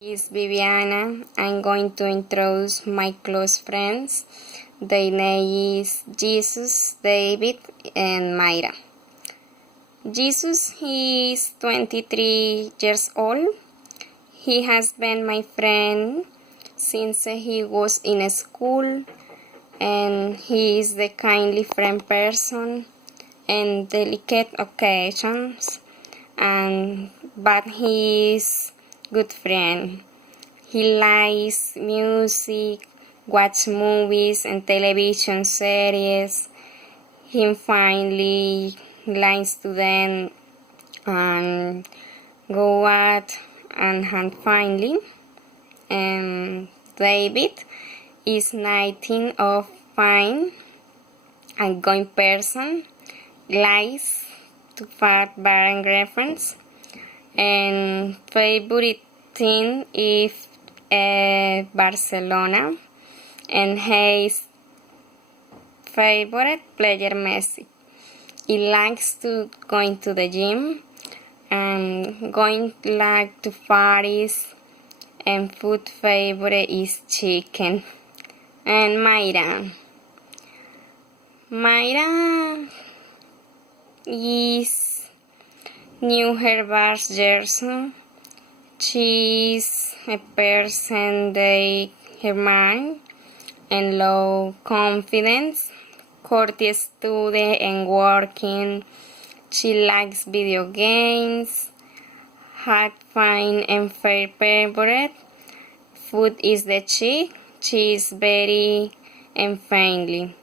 Is Viviana. I'm going to introduce my close friends. Their name is Jesus, David, and Mayra. Jesus is 23 years old. He has been my friend since he was in school, and he is the kindly friend person in delicate occasions, but he is good friend. He likes music, watch movies and television series. He finally likes to dance and go out and have finally. David is 19 of fine, outgoing person, likes to fat barren reference, and favorite team is Barcelona, and his favorite player Messi. He likes to going to the gym and going like to parties, and food favorite is chicken. And Mayra is New Herbar's Jersey. She is a person that her mind and low confidence, courtesy study and working. She likes video games, hard fine and fair favorite. Food is the chick. She is very and friendly.